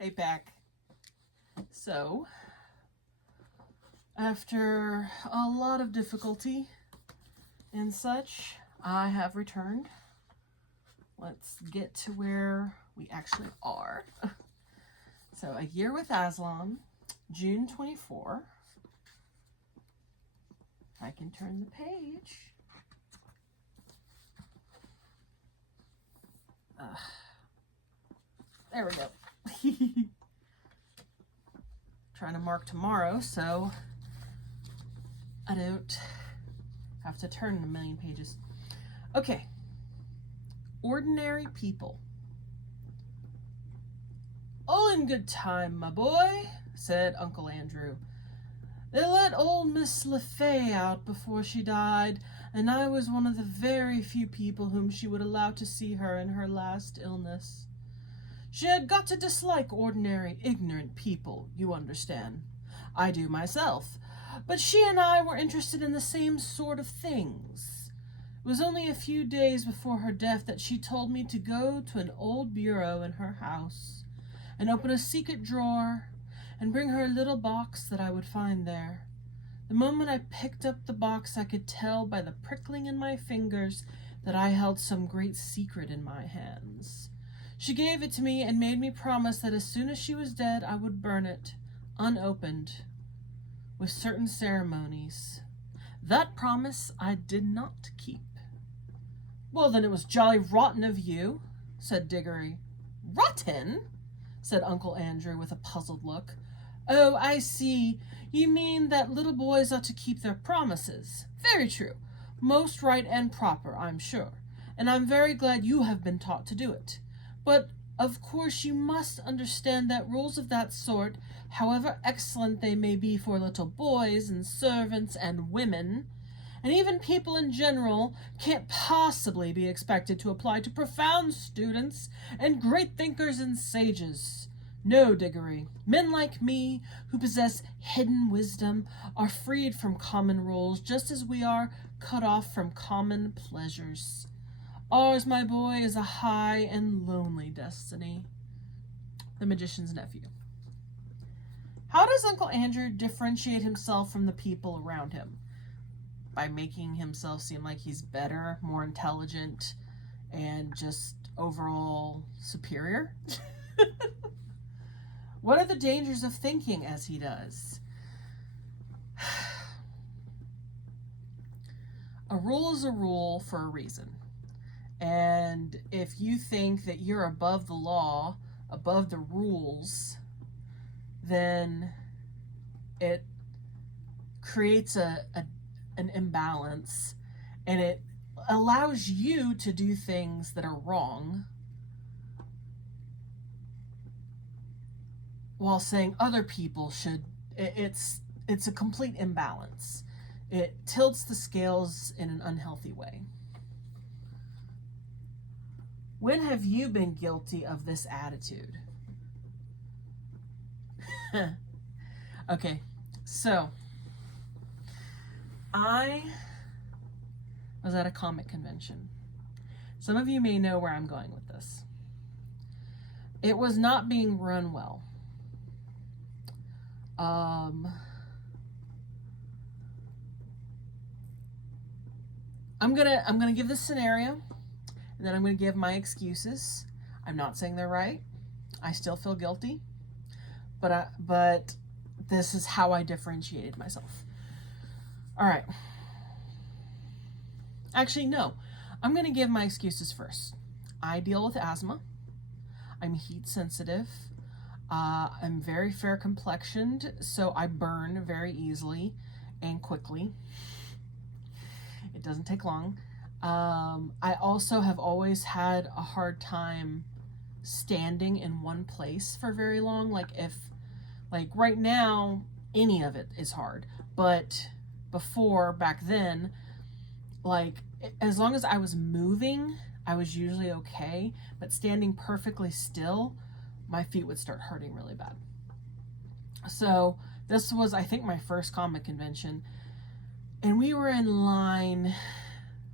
Hey, back. So, after a lot of difficulty and such, I have returned. Let's get to where we actually are. So, A Year with Aslan, June 24. I can turn the page. There we go. Trying to mark tomorrow so I don't have to turn a million pages. Okay. Ordinary people. All in good time, my boy, said Uncle Andrew. They let old Miss LeFay out before she died, and I was one of the very few people whom she would allow to see her in her last illness. She had got to dislike ordinary, ignorant people, you understand. I do myself. But she and I were interested in the same sort of things. It was only a few days before her death that she told me to go to an old bureau in her house and open a secret drawer and bring her a little box that I would find there. The moment I picked up the box, I could tell by the prickling in my fingers that I held some great secret in my hands. She gave it to me and made me promise that as soon as she was dead, I would burn it, unopened, with certain ceremonies. That promise I did not keep. Well, then it was jolly rotten of you, said Diggory. Rotten? Said Uncle Andrew with a puzzled look. Oh, I see. You mean that little boys ought to keep their promises. Very true. Most right and proper, I'm sure. And I'm very glad you have been taught to do it. But, of course, you must understand that rules of that sort, however excellent they may be for little boys and servants and women, and even people in general, can't possibly be expected to apply to profound students and great thinkers and sages. No, Diggory, men like me, who possess hidden wisdom, are freed from common rules, just as we are cut off from common pleasures. Ours, my boy, is a high and lonely destiny. The Magician's Nephew. How does Uncle Andrew differentiate himself from the people around him? By making himself seem like he's better, more intelligent, and just overall superior? What are the dangers of thinking as he does? A rule is a rule for a reason. And if you think that you're above the law, above the rules, then it creates an imbalance, and it allows you to do things that are wrong while saying other people should. It's a complete imbalance. It tilts the scales in an unhealthy way. When have you been guilty of this attitude? Okay, so I was at a comic convention. Some of you may know where I'm going with this. It was not being run well. I'm gonna give this scenario, and then I'm going to give my excuses. I'm not saying they're right. I still feel guilty. But this is how I differentiated myself. All right. Actually, no. I'm going to give my excuses first. I deal with asthma. I'm heat sensitive. I'm very fair complexioned, so I burn very easily and quickly. It doesn't take long. I also have always had a hard time standing in one place for very long. Like right now, any of it is hard. But back then, as long as I was moving, I was usually okay. But standing perfectly still, my feet would start hurting really bad. So this was, I think, my first comic convention. And we were in line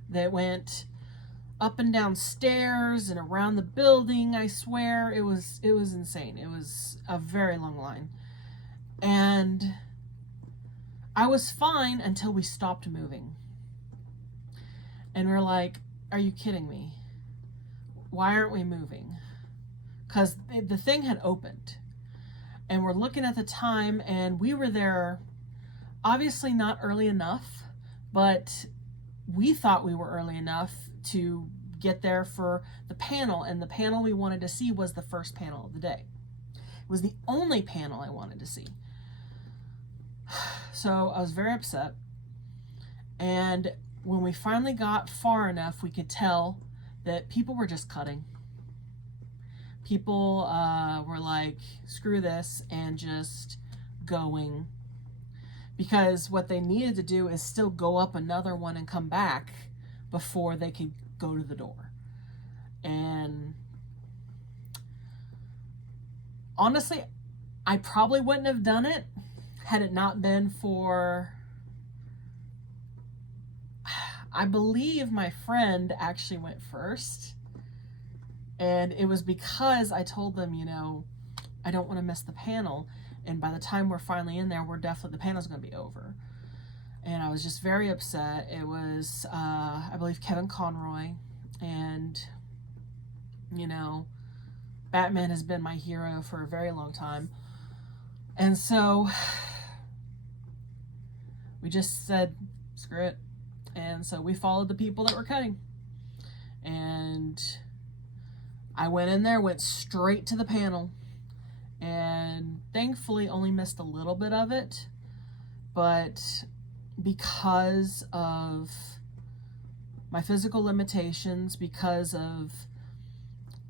that went up and down stairs and around the building. I swear it was insane. It was a very long line. And I was fine until we stopped moving. And we're like, are you kidding me? Why aren't we moving? Because the thing had opened. And we're looking at the time, and we were there, obviously not early enough, but we thought we were early enough to get there for the panel. And the panel we wanted to see was the first panel of the day. It was the only panel I wanted to see. So I was very upset. And when we finally got far enough, we could tell that people were just cutting. People were like, screw this, and just going. Because what they needed to do is still go up another one and come back before they could go to the door. And honestly, I probably wouldn't have done it had it not been for, I believe my friend actually went first. And it was because I told them, you know, I don't want to miss the panel. And by the time we're finally in there, the panel's going to be over. And I was just very upset. It was, I believe, Kevin Conroy. And, you know, Batman has been my hero for a very long time. And so we just said, screw it. And so we followed the people that were cutting. And I went in there, went straight to the panel, and thankfully only missed a little bit of it. But because of my physical limitations, because of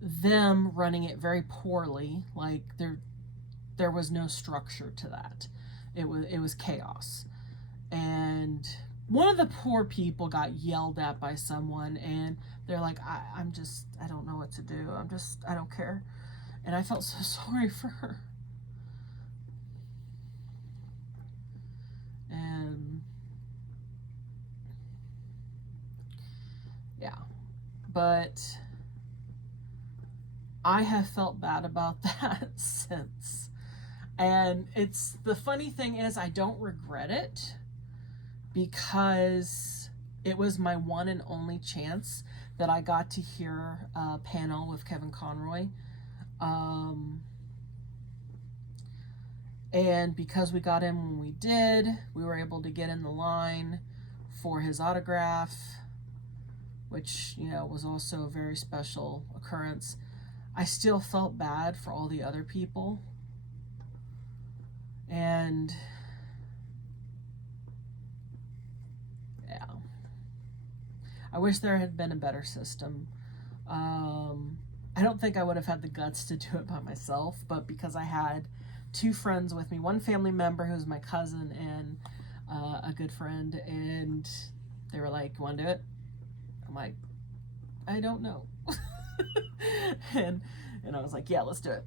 them running it very poorly, like there was no structure to that. It was chaos. And one of the poor people got yelled at by someone, and they're like, I don't know what to do. I don't care. And I felt so sorry for her. And yeah, but I have felt bad about that since. And the funny thing is, I don't regret it, because it was my one and only chance that I got to hear a panel with Kevin Conroy. And because we got in when we did, we were able to get in the line for his autograph, which, you know, was also a very special occurrence. I still felt bad for all the other people. And yeah, I wish there had been a better system. I don't think I would have had the guts to do it by myself, but because I had two friends with me, one family member who's my cousin and a good friend, and they were like, you want to do it? I'm like, I don't know. and I was like, yeah, let's do it.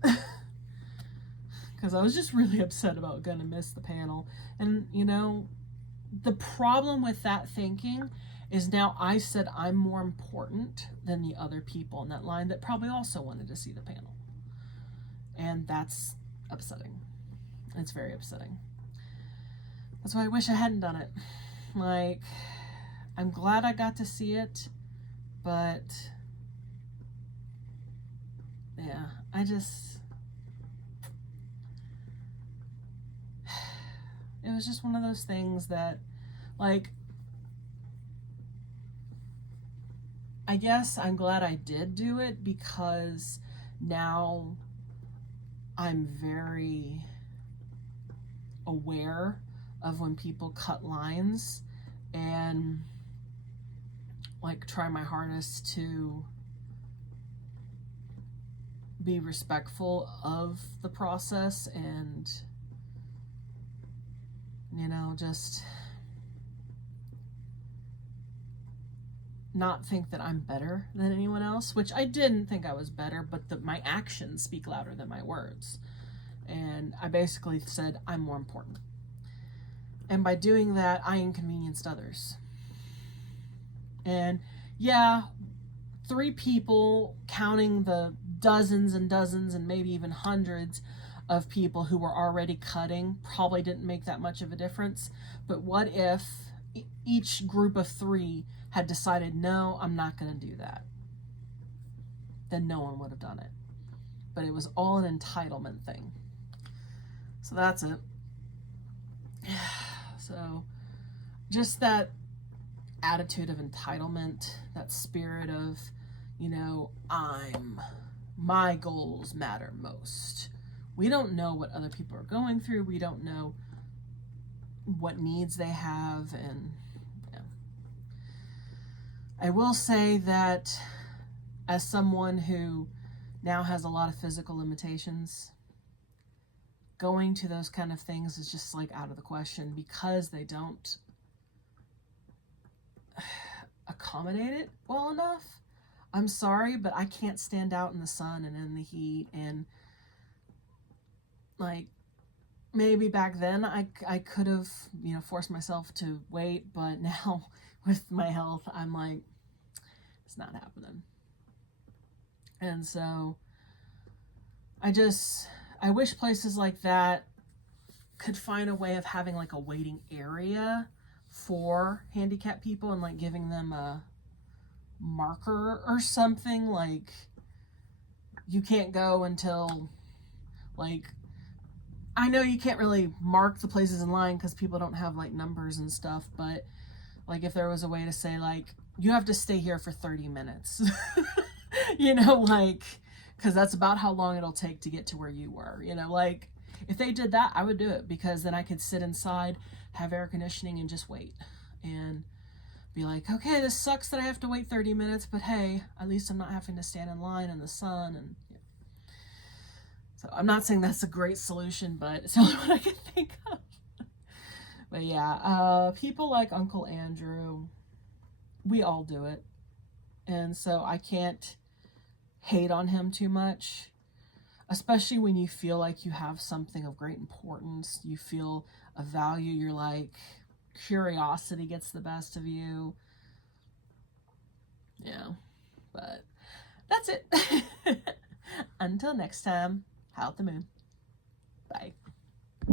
Because I was just really upset about gonna miss the panel. And, you know, the problem with that thinking is now I said I'm more important than the other people in that line that probably also wanted to see the panel. And that's upsetting. It's very upsetting. That's why I wish I hadn't done it. Like, I'm glad I got to see it, but yeah, it was just one of those things that, like, I guess I'm glad I did do it, because now I'm very aware of when people cut lines, and like try my hardest to be respectful of the process, and, you know, just not think that I'm better than anyone else, which I didn't think I was better, but my actions speak louder than my words. And I basically said I'm more important. And by doing that, I inconvenienced others. And yeah, 3 people, counting the dozens and dozens and maybe even hundreds of people who were already cutting, probably didn't make that much of a difference. But what if each group of 3 had decided, no, I'm not going to do that? Then no one would have done it. But it was all an entitlement thing. So that's it. So just that attitude of entitlement, that spirit of, you know, my goals matter most. We don't know what other people are going through. We don't know what needs they have. And yeah. I will say that as someone who now has a lot of physical limitations, going to those kind of things is just like out of the question, because they don't accommodate it well enough. I'm sorry, but I can't stand out in the sun and in the heat. And like, maybe back then I could have, you know, forced myself to wait, but now with my health, I'm like, it's not happening. And so I wish places like that could find a way of having like a waiting area for handicapped people, and like giving them a marker or something, like you can't go until, like, I know you can't really mark the places in line because people don't have like numbers and stuff, but like if there was a way to say like, you have to stay here for 30 minutes, you know, like, because that's about how long it'll take to get to where you were, you know, like if they did that, I would do it, because then I could sit inside, have air conditioning, and just wait and be like, okay, this sucks that I have to wait 30 minutes, but hey, at least I'm not having to stand in line in the sun. And yeah. So I'm not saying that's a great solution, but it's the only one I can think of. But yeah, people like Uncle Andrew, we all do it. And so I can't hate on him too much, especially when you feel like you have something of great importance, you feel a value, you're like, curiosity gets the best of you. Yeah, but that's it. Until next time, howl at the moon.